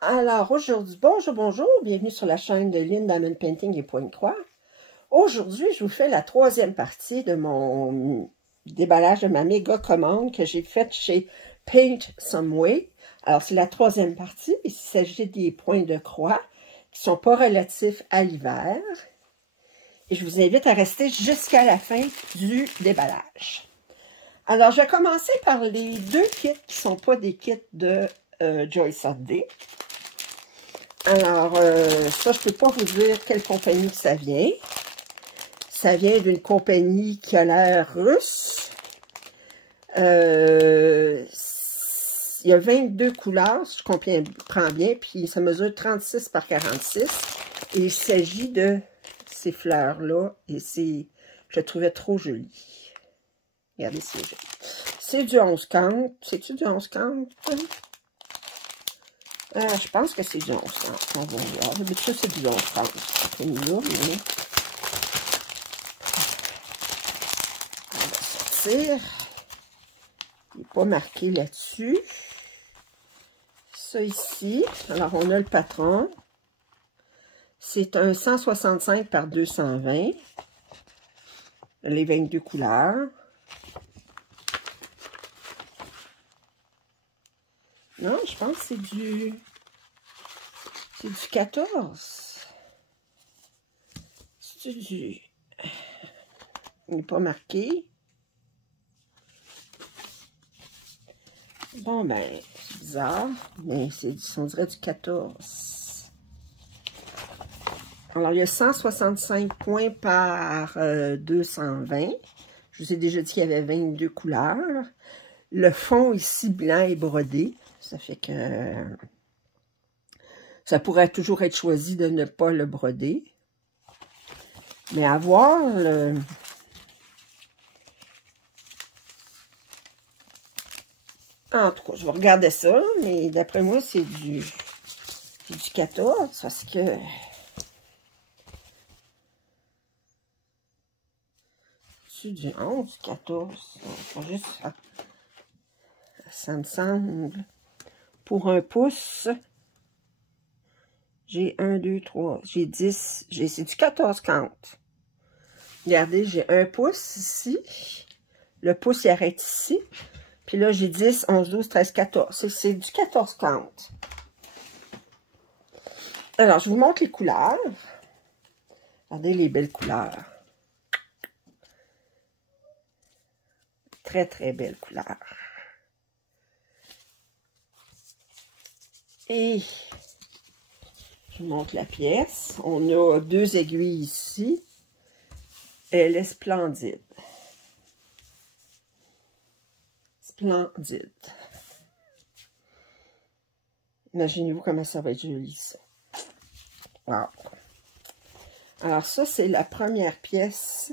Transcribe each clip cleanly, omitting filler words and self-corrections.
Alors aujourd'hui, bonjour, bienvenue sur la chaîne de Lynn Diamond Painting et Pointe-Croix. Aujourd'hui, je vous fais la troisième partie de mon déballage de ma méga commande que j'ai faite chez Paint Some Way. Alors c'est la troisième partie, il s'agit des points de croix qui ne sont pas relatifs à l'hiver. Et je vous invite à rester jusqu'à la fin du déballage. Alors je vais commencer par les deux kits qui ne sont pas des kits de Joyce Hardy. Alors, ça, je ne peux pas vous dire quelle compagnie ça vient. Ça vient d'une compagnie qui a l'air russe. Il y a 22 couleurs, si je comprends bien, puis ça mesure 36 par 46. Et il s'agit de ces fleurs-là, et je trouvais trop joli. Regardez, c'est joli. C'est du 11-50. C'est-tu du 11-50? Je pense que c'est du 11-30. On va voir. D'habitude, c'est du 11-30. C'est là, mais... On va sortir. Il n'est pas marqué là-dessus. Ça ici. Alors, on a le patron. C'est un 165 par 220. Les 22 couleurs. Non, je pense que c'est du 14. C'est du... Il n'est pas marqué. Bon, ben, c'est bizarre, mais on dirait du 14. Alors, il y a 165 points par 220. Je vous ai déjà dit qu'il y avait 22 couleurs. Le fond ici, blanc et brodé. Ça fait que ça pourrait toujours être choisi de ne pas le broder. Mais à voir, en tout cas, je vais regarder ça, mais d'après moi, c'est du 14, parce que c'est du 11, 14. Pas juste ça me semble. Pour un pouce, j'ai 1, 2, 3, j'ai 10, c'est du 14 count. Regardez, j'ai un pouce ici. Le pouce, il arrête ici. Puis là, j'ai 10, 11, 12, 13, 14. C'est du 14 count. Alors, je vous montre les couleurs. Regardez les belles couleurs. Très, très belles couleurs. Et je vous montre la pièce. On a deux aiguilles ici. Elle est splendide. Splendide. Imaginez-vous comment ça va être joli, ça. Wow. Alors ça, c'est la première pièce.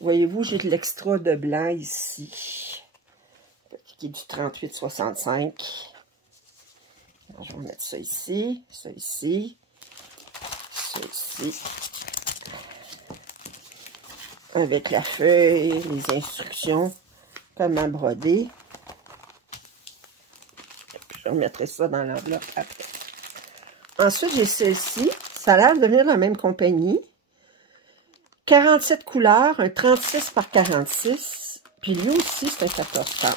Voyez-vous, j'ai de l'extra de blanc ici. Qui est du 38,65. Alors, je vais mettre ça ici, ça ici, ça ici. Avec la feuille, les instructions, comment broder. Et puis, je remettrai ça dans l'enveloppe après. Ensuite, j'ai celle-ci. Ça a l'air de venir de la même compagnie. 47 couleurs, un 36 par 46. Puis lui aussi, c'est un 14 quarts.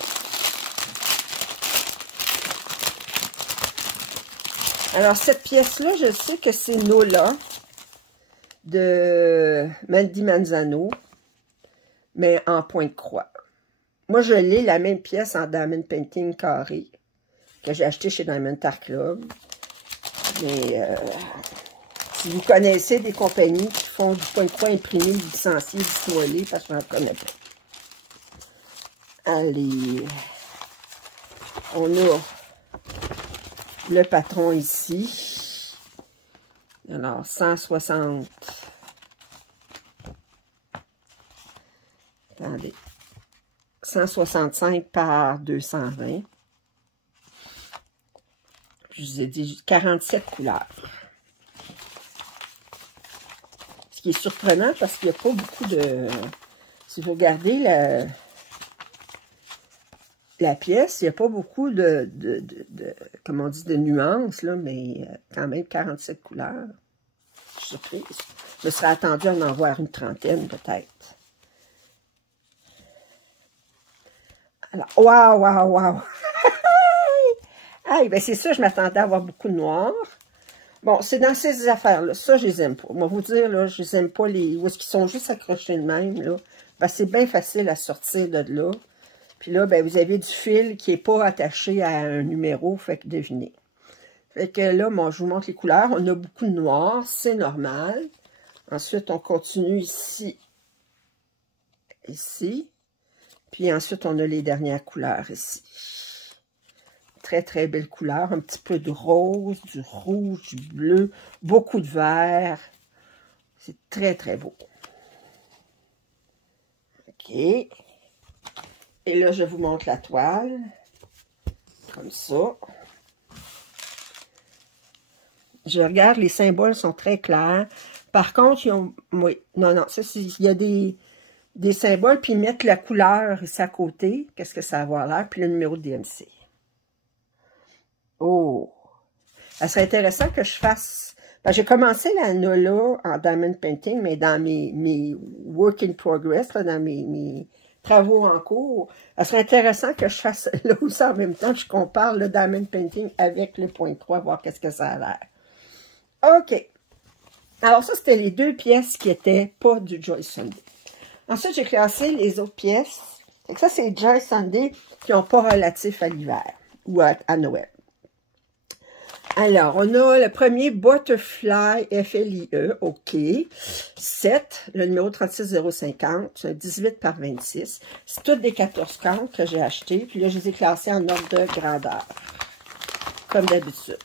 Alors, cette pièce-là, je sais que c'est Nola de Mandy Manzano, mais en point de croix. Moi, je l'ai, la même pièce en Diamond Painting carré que j'ai acheté chez Diamond Art Club. Mais si vous connaissez des compagnies qui font du point de croix imprimé, licencié, distoilé, parce que je n'en connais pas. Allez, on a le patron ici. Alors, 160. Attendez. 165 par 220. Je vous ai dit 47 couleurs. Ce qui est surprenant parce qu'il n'y a pas beaucoup de... Si vous regardez la pièce, il n'y a pas beaucoup comment on dit, de nuances, là, mais quand même 47 couleurs. Je suis surprise. Je me serais attendue à en voir une trentaine, peut-être. Alors, waouh, waouh, waouh! Ah, ben c'est ça, je m'attendais à avoir beaucoup de noir. Bon, c'est dans ces affaires-là. Ça, je les aime pas. Moi, vous dire, là, je les aime pas, où est-ce qu'ils sont juste accrochés de même, là. Ben, c'est bien facile à sortir de là. Puis là, ben, vous avez du fil qui n'est pas attaché à un numéro, fait que devinez. Fait que là, moi, je vous montre les couleurs. On a beaucoup de noir, c'est normal. Ensuite, on continue ici. Ici. Puis ensuite, on a les dernières couleurs ici. Très, très belle couleur. Un petit peu de rose, du rouge, du bleu, beaucoup de vert. C'est très, très beau. OK. Et là, je vous montre la toile. Comme ça. Je regarde, les symboles sont très clairs. Par contre, ils ont... Oui, non, ça, il y a des symboles, puis ils mettent la couleur ici à côté. Qu'est-ce que ça va avoir l'air? Puis le numéro de DMC. Oh! Ça serait intéressant que je fasse... J'ai commencé la Nola en Diamond Painting, mais dans mes work in progress, là, dans mes travaux en cours, ça serait intéressant que je fasse là aussi en même temps, je compare le Diamond Painting avec le point 3, voir qu'est-ce que ça a l'air. OK. Alors ça, c'était les deux pièces qui n'étaient pas du Joy Sunday. Ensuite, j'ai classé les autres pièces. Donc ça, c'est Joy Sunday qui n'ont pas relatif à l'hiver ou à Noël. Alors, on a le premier Butterfly FLIE, OK, 7, le numéro 36050, 18 par 26. C'est toutes des 14 comptes que j'ai achetés, puis là, je les ai classés en ordre de grandeur, comme d'habitude.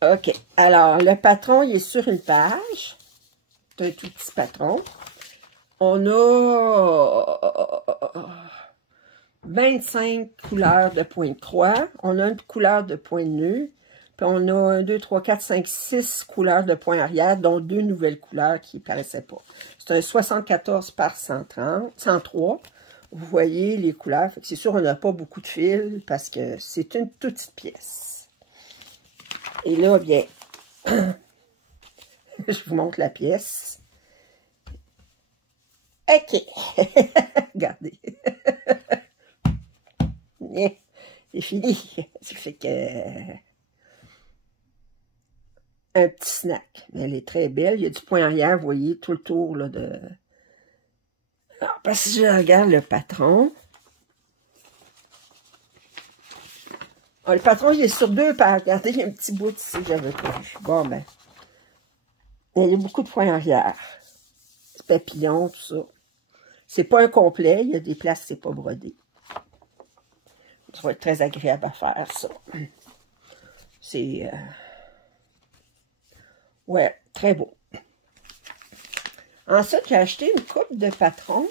OK, alors, le patron, il est sur une page. C'est un tout petit patron. On a 25 couleurs de point de croix. On a une couleur de point de nœud. Puis on a 1, 2, 3, 4, 5, 6 couleurs de point arrière, dont 2 nouvelles couleurs qui ne paraissaient pas. C'est un 74 par 103. Vous voyez les couleurs. C'est sûr, on n'a pas beaucoup de fils parce que c'est une toute petite pièce. Et là, bien, je vous montre la pièce. OK. Regardez. C'est fini. Ça fait que... un petit snack. Mais elle est très belle. Il y a du point arrière, vous voyez, tout le tour là, de... Alors, parce que je regarde le patron. Alors, le patron, il est sur 2 pages. Regardez, il y a un petit bout ici que j'avais pas vu. Bon, ben... il y a beaucoup de points arrière. Des papillons, tout ça. C'est pas un complet. Il y a des places, c'est pas brodé. Ça va être très agréable à faire, ça. C'est... ouais, très beau. Ensuite, j'ai acheté une coupe de patrons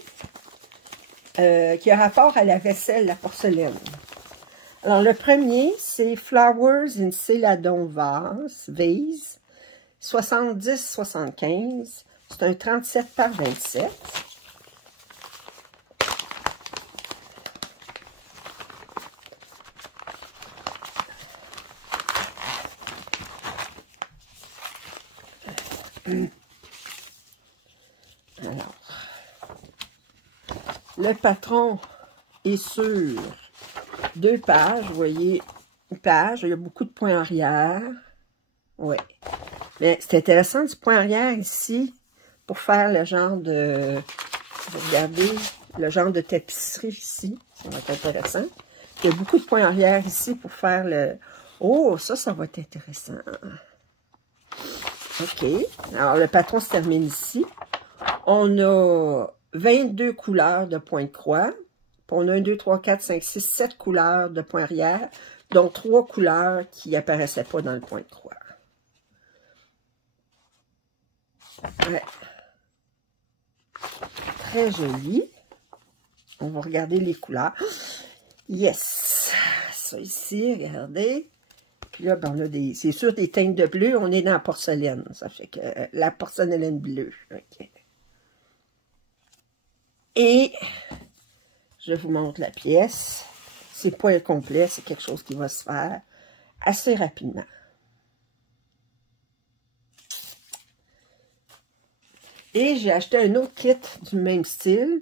qui a rapport à la vaisselle, la porcelaine. Alors, le premier, c'est Flowers in Céladon Vase, 70-75. C'est un 37 par 27. Alors, le patron est sur 2 pages, vous voyez, une page, il y a beaucoup de points arrière. Oui. Mais c'est intéressant du point arrière ici pour faire le genre de, regardez, le genre de tapisserie ici. Ça va être intéressant. Il y a beaucoup de points arrière ici pour faire le... Oh, ça va être intéressant. OK. Alors, le patron se termine ici. On a 22 couleurs de points de croix. Puis on a 1, 2, 3, 4, 5, 6, 7 couleurs de points arrière, dont 3 couleurs qui n'apparaissaient pas dans le point de croix. Ouais. Très joli. On va regarder les couleurs. Yes! Ça ici, regardez. Puis là, ben, on a des, c'est sûr, des teintes de bleu. On est dans la porcelaine. Ça fait que la porcelaine bleue. OK. Et je vous montre la pièce. C'est pas incomplet, c'est quelque chose qui va se faire assez rapidement. Et j'ai acheté un autre kit du même style,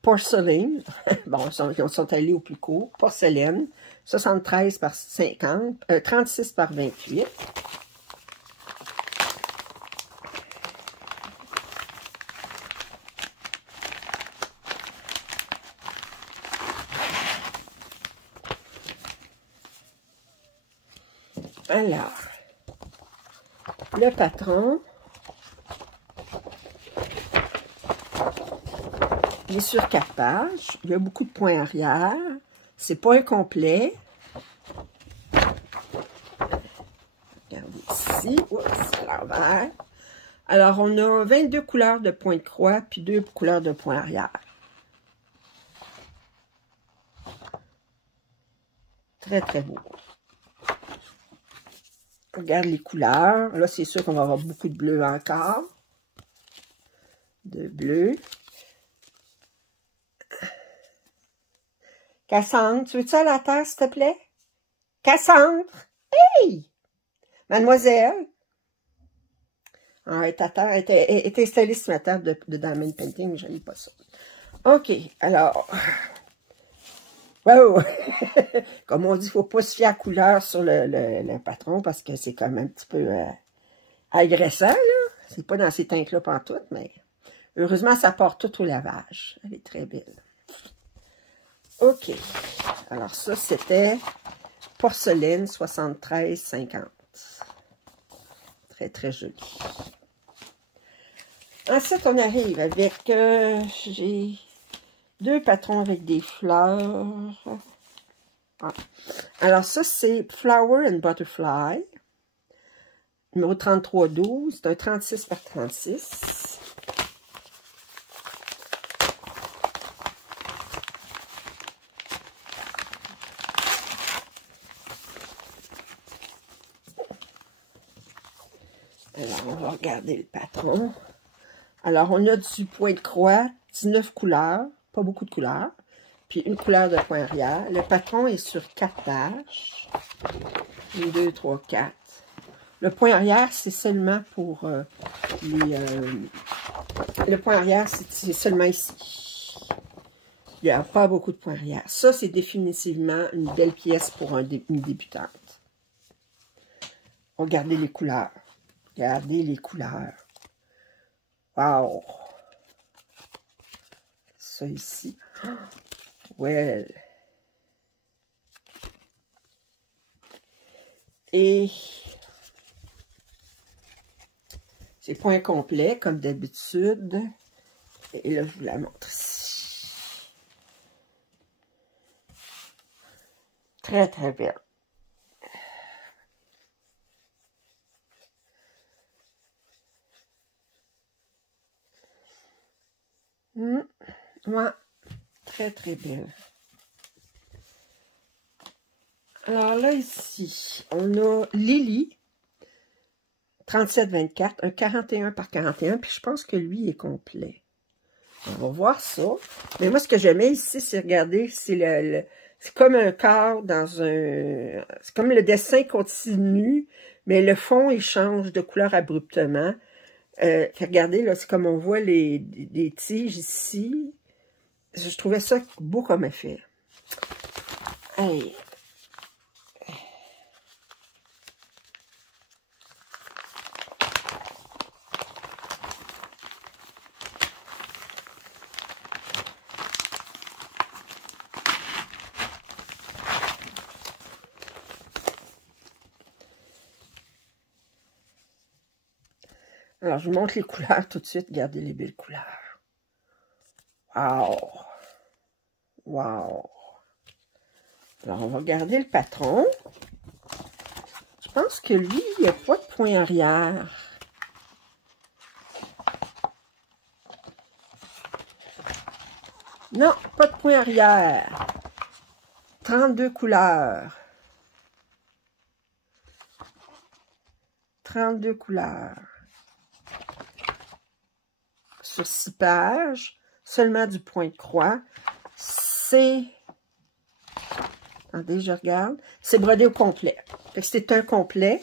porcelaine. Bon, ils sont allés au plus court. Porcelaine, 73 par 50, 36 par 28. Alors, le patron, il est sur 4 pages. Il y a beaucoup de points arrière. C'est pas incomplet. Regardez ici. Oups, c'est à l'envers. Alors, on a 22 couleurs de points de croix, puis 2 couleurs de points arrière. Très, très beau. Regarde les couleurs. Là, c'est sûr qu'on va avoir beaucoup de bleu encore. De bleu. Cassandre, tu veux-tu aller à la terre, s'il te plaît? Cassandre! Hey! Mademoiselle! Ah, ta terre est installée sur ma table de Diamond Painting, je n'aime pas ça. OK, alors... Wow! Comme on dit, il ne faut pas se fier à la couleur sur le patron parce que c'est quand même un petit peu agressant, là. C'est pas dans ces teintes-là pantoute, mais heureusement, ça part tout au lavage. Elle est très belle. OK. Alors ça, c'était porcelaine 73,50. Très, très joli. Ensuite, on arrive avec... j'ai 2 patrons avec des fleurs. Ah. Alors ça, c'est Flower and Butterfly. Numéro 3312. C'est un 36 par 36. Alors, on va regarder le patron. Alors, on a du point de croix, 19 couleurs, pas beaucoup de couleurs, puis une couleur de point arrière. Le patron est sur 4 pages. 1, 2, 3, 4. Le point arrière, c'est seulement pour le point arrière, c'est seulement ici. Il n'y a pas beaucoup de points arrière. Ça, c'est définitivement une belle pièce pour une débutante. Regardez les couleurs. Regardez les couleurs. Wow! Ça ici. Well. Et c'est point complet, comme d'habitude. Et là, je vous la montre ici. Très, très belle. Ouais, très, très belle. Alors là, ici, on a Lily, 37-24, un 41 par 41, puis je pense que lui est complet. On va voir ça. Mais moi, ce que j'aimais ici, c'est, regardez, c'est c'est comme un corps dans un... C'est comme le dessin continue, mais le fond, il change de couleur abruptement. Regardez, là, c'est comme on voit des tiges ici. Je trouvais ça beau comme effet. Hey. Alors, je vous montre les couleurs tout de suite. Regardez les belles couleurs. Wow! Wow! Alors, on va regarder le patron. Je pense que lui, il n'y a pas de point arrière. Non, pas de point arrière. 32 couleurs. 32 couleurs. Sur 6 pages, seulement du point de croix. C'est... Attendez, je regarde. C'est brodé au complet. Fait que c'est un complet.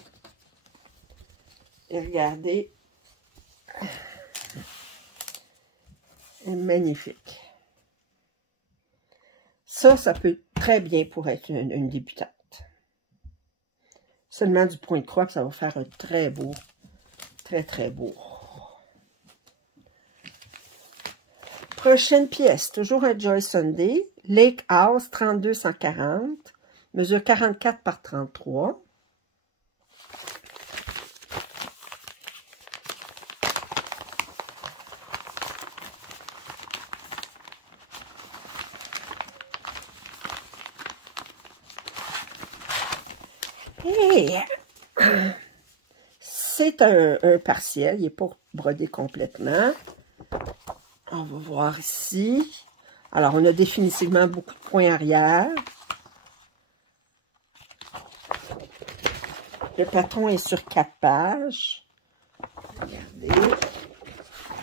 Et regardez. C'est magnifique. Ça peut très bien pour être une débutante. Seulement du point de croix, ça va faire un très beau, très beau. Prochaine pièce, toujours un Joy Sunday, Lake House 32-140, mesure 44 par 33. Et c'est un partiel, il n'est pas brodé complètement. On va voir ici. Alors, on a définitivement beaucoup de points arrière. Le patron est sur 4 pages. Regardez.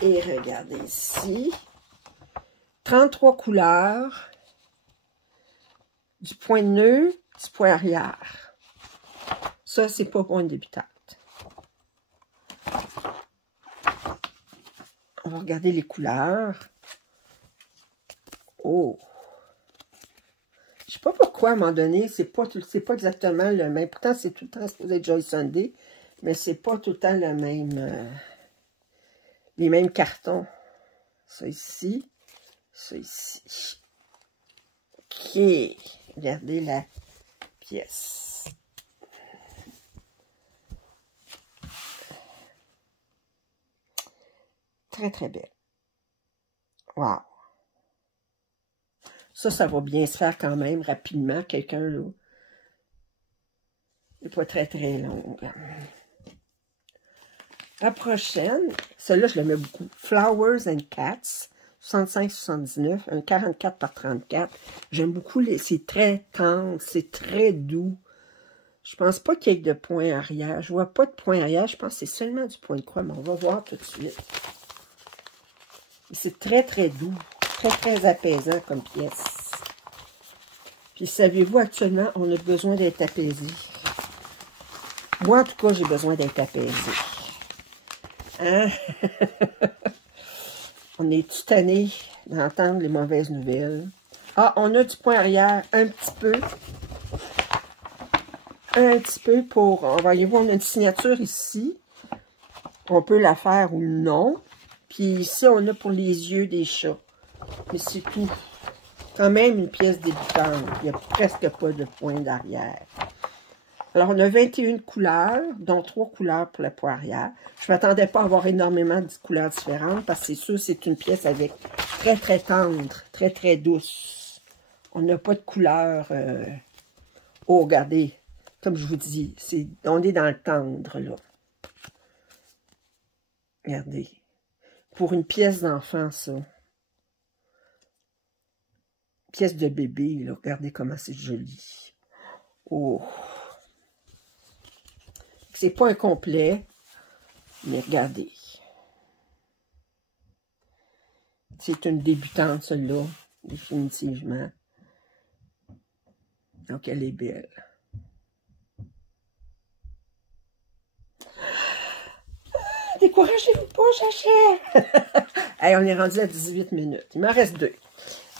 Et regardez ici. 33 couleurs. Du point nœud, du point arrière. Ça, c'est pas pour une débutante. On va regarder les couleurs. Oh! Je sais pas pourquoi, à un moment donné, c'est pas exactement le même. Pourtant, c'est tout le temps supposé être Joy Sunday, mais c'est pas tout le temps le même, les mêmes cartons. Ça ici, ça ici. OK. Regardez la pièce. Très belle. Wow! Ça va bien se faire quand même rapidement. Quelqu'un, là, n'est pas très longue. La prochaine, celle-là, je l'aimais beaucoup. Flowers and Cats, 65-79, un 44 par 34. J'aime beaucoup, c'est très tendre, c'est très doux. Je pense pas qu'il y ait de point arrière. Je vois pas de point arrière, je pense que c'est seulement du point de croix, mais on va voir tout de suite. C'est très doux, très apaisant comme pièce. Puis savez-vous, actuellement, on a besoin d'être apaisé. Moi, en tout cas, j'ai besoin d'être apaisé. Hein? On est tout tanné d'entendre les mauvaises nouvelles. Ah, on a du point arrière un petit peu. Un petit peu pour... Voyez-vous, on a une signature ici. On peut la faire ou non. Puis ici, on a pour les yeux des chats. Mais c'est tout. Quand même une pièce débutante. Il n'y a presque pas de point d'arrière. Alors, on a 21 couleurs, dont 3 couleurs pour le point arrière. Je ne m'attendais pas à avoir énormément de couleurs différentes, parce que c'est sûr, c'est une pièce avec très tendre, très douce. On n'a pas de couleur... Oh, regardez, comme je vous dis, on est dans le tendre, là. Regardez. Pour une pièce d'enfant, ça. Pièce de bébé, là. Regardez comment c'est joli. Oh! C'est pas un complet, mais regardez. C'est une débutante, celle-là, définitivement. Donc, elle est belle. Découragez-vous pas, j'achète! Hey, on est rendu à 18 minutes. Il m'en reste 2.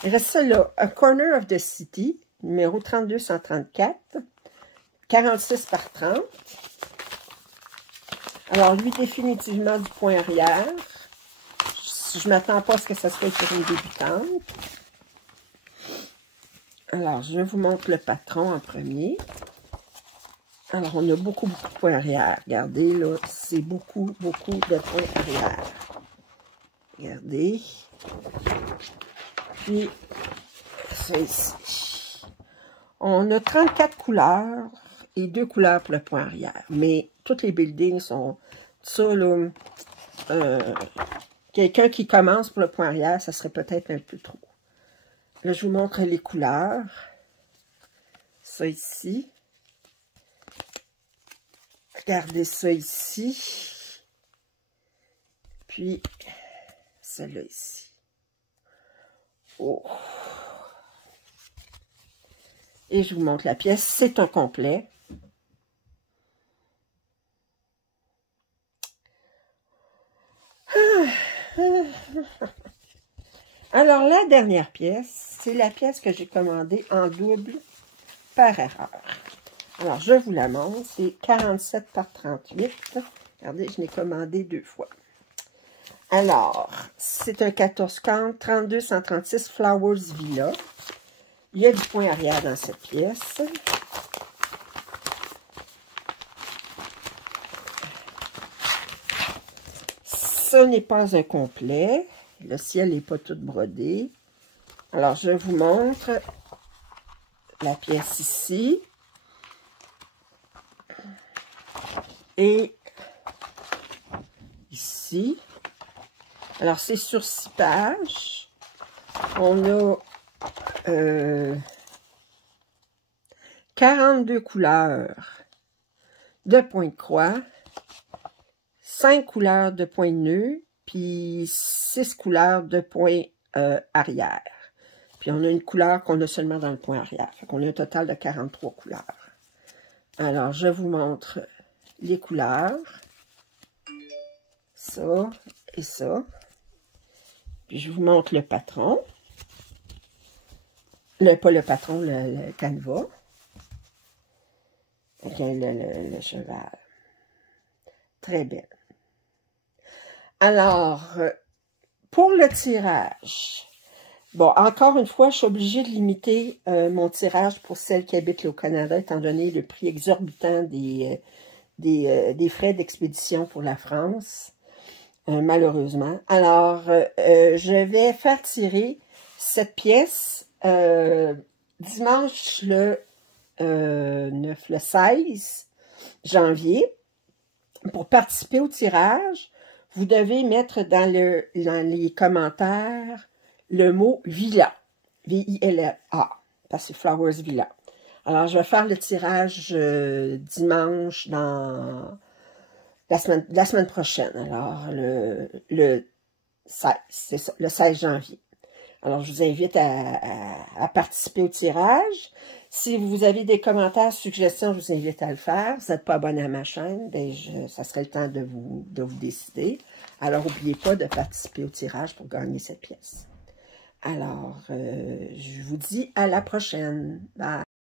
Il reste celle-là, A Corner of the City, numéro 32-134, 46 par 30. Alors, lui, définitivement du point arrière. Je ne m'attends pas à ce que ça soit pour une débutante. Alors, je vous montre le patron en premier. Alors, on a beaucoup de points arrière. Regardez, là, c'est beaucoup de points arrière. Regardez. Puis, ça ici. On a 34 couleurs et 2 couleurs pour le point arrière. Mais tous les buildings sont... Ça, là, quelqu'un qui commence pour le point arrière, ça serait peut-être un peu trop. Là, je vous montre les couleurs. Ça ici. Regardez ça ici. Puis, celle-là ici. Oh. Et je vous montre la pièce. C'est un complet. Alors, la dernière pièce, c'est la pièce que j'ai commandée en double par erreur. Alors, je vous la montre. C'est 47 par 38. Regardez, je l'ai commandé 2 fois. Alors, c'est un 14 cantes, 32 136 Flowers Villa. Il y a du point arrière dans cette pièce. Ce n'est pas un complet. Le ciel n'est pas tout brodé. Alors, je vous montre la pièce ici. Et ici. Alors, c'est sur 6 pages. On a 42 couleurs de points de croix, 5 couleurs de points de nœud, puis 6 couleurs de points arrière. Puis on a une couleur qu'on a seulement dans le point arrière. Fait qu'on a un total de 43 couleurs. Alors, je vous montre les couleurs. Ça et ça. Puis je vous montre le patron. Pas le patron, le canevas. Avec le cheval. Très belle. Alors, pour le tirage, bon, encore une fois, je suis obligée de limiter mon tirage pour celles qui habitent au Canada, étant donné le prix exorbitant des frais d'expédition pour la France, malheureusement. Alors, je vais faire tirer cette pièce dimanche le 16 janvier. Pour participer au tirage, vous devez mettre dans les commentaires le mot Villa, V-I-L-L-A, parce que c'est Flowers Villa. Alors, je vais faire le tirage dimanche dans la semaine prochaine. Alors, le 16, c'est ça, le 16 janvier. Alors, je vous invite à participer au tirage. Si vous avez des commentaires, suggestions, je vous invite à le faire. Vous n'êtes pas abonné à ma chaîne, bien, ça serait le temps de vous décider. Alors, n'oubliez pas de participer au tirage pour gagner cette pièce. Alors, je vous dis à la prochaine. Bye!